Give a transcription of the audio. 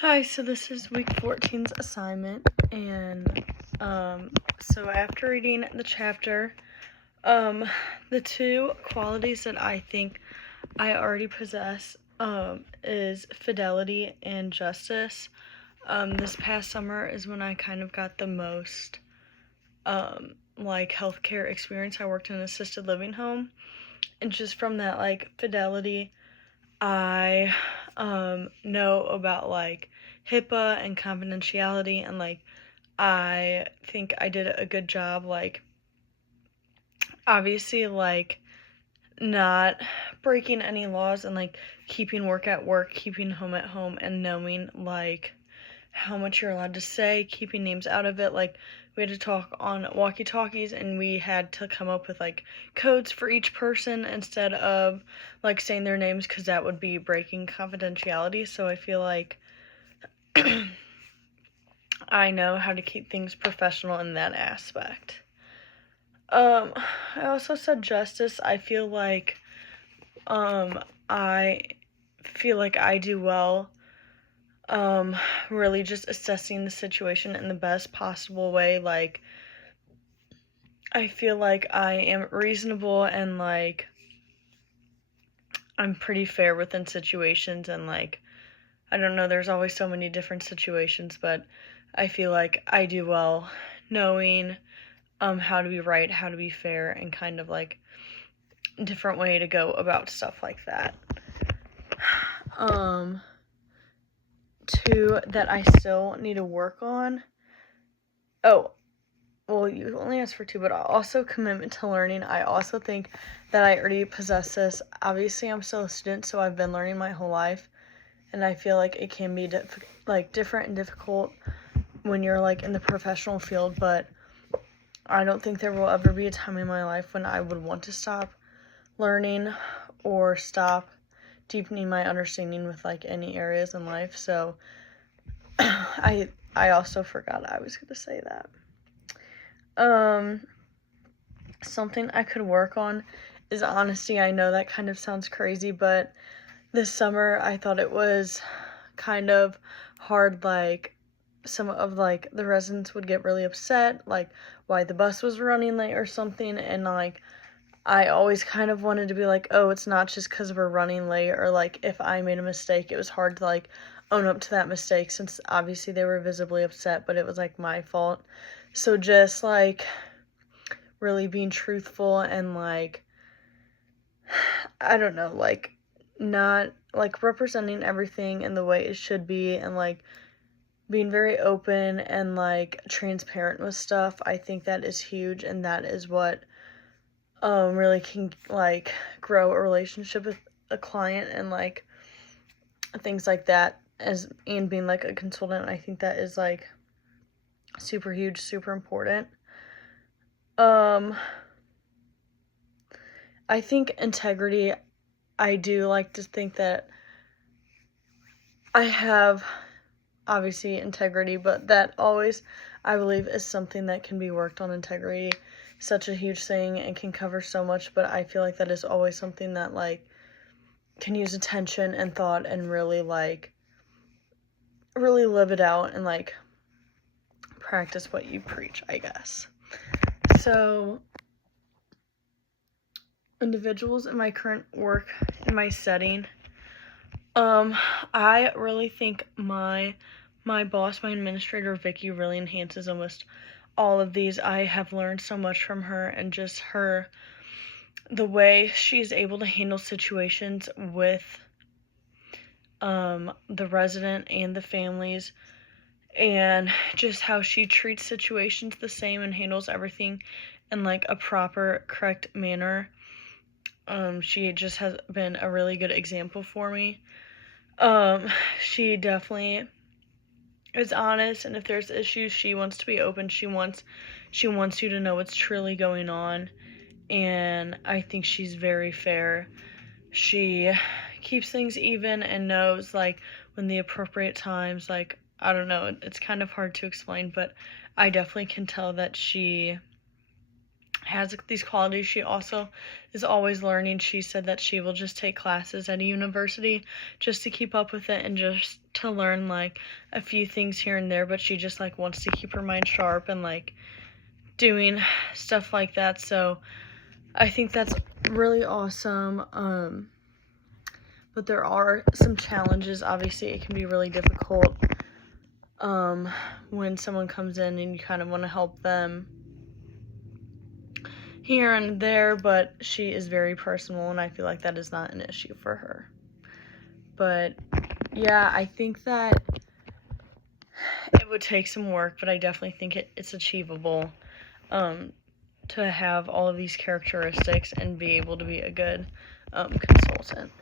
Hi, so this is week 14's assignment, and so after reading the chapter, the two qualities that I think I already possess is fidelity and justice. This past summer is when I kind of got the most healthcare experience. I worked in an assisted living home, and just from that fidelity, I know about HIPAA and confidentiality, and I think I did a good job, obviously not breaking any laws, and keeping work at work, keeping home at home, and knowing how much you're allowed to say, keeping names out of it. We had to talk on walkie-talkies, and we had to come up with codes for each person instead of saying their names, because that would be breaking confidentiality. So I feel like I know how to keep things professional in that aspect. I also said justice. I feel like I do well really just assessing the situation in the best possible way. I feel like I am reasonable, and I'm pretty fair within situations, and I don't know, there's always so many different situations, but I feel like I do well knowing how to be right, how to be fair, and kind of different way to go about stuff like that. Two that I still need to work on. Oh, well, you only asked for two, but also commitment to learning. I also think that I already possess this. Obviously, I'm still a student, so I've been learning my whole life, and I feel like it can be different and difficult when you're in the professional field, but I don't think there will ever be a time in my life when I would want to stop learning or stop deepening my understanding with any areas in life. So I also forgot I was going to say that. Something I could work on is honesty. I know that kind of sounds crazy, but this summer I thought it was kind of hard. Some of the residents would get really upset, why the bus was running late or something, and I always kind of wanted to be oh, it's not just because we're running late, or if I made a mistake, it was hard to own up to that mistake, since obviously they were visibly upset, but it was my fault. So just really being truthful, and I don't know, not representing everything in the way it should be, and being very open and transparent with stuff. I think that is huge, and that is what really can grow a relationship with a client, and things like that, and being a consultant. I think that is super huge, super important. I think integrity, I do like to think that I have obviously integrity, but that always, I believe, is something that can be worked on. Integrity, such a huge thing, and can cover so much, but I feel like that is always something that can use attention and thought, and really really live it out, and practice what you preach, I guess. So individuals in my current work, in my setting, I really think my boss, my administrator, Vicky, really enhances almost all of these. I have learned so much from her, and just the way she's able to handle situations with the resident and the families, and just how she treats situations the same and handles everything in a proper, correct manner. She just has been a really good example for me. She definitely is honest, and if there's issues, she wants to be open. She wants you to know what's truly going on, and I think she's very fair. She keeps things even, and knows when the appropriate times, I don't know, it's kind of hard to explain, but I definitely can tell that she has these qualities. She also is always learning. She said that she will just take classes at a university just to keep up with it, and just to learn like a few things here and there, but she just like wants to keep her mind sharp and like doing stuff like that. So I think that's really awesome. But there are some challenges. Obviously, it can be really difficult when someone comes in and you kind of want to help them here and there, but she is very personal, and I feel like that is not an issue for her. But yeah, I think that it would take some work, but I definitely think it's achievable to have all of these characteristics and be able to be a good consultant.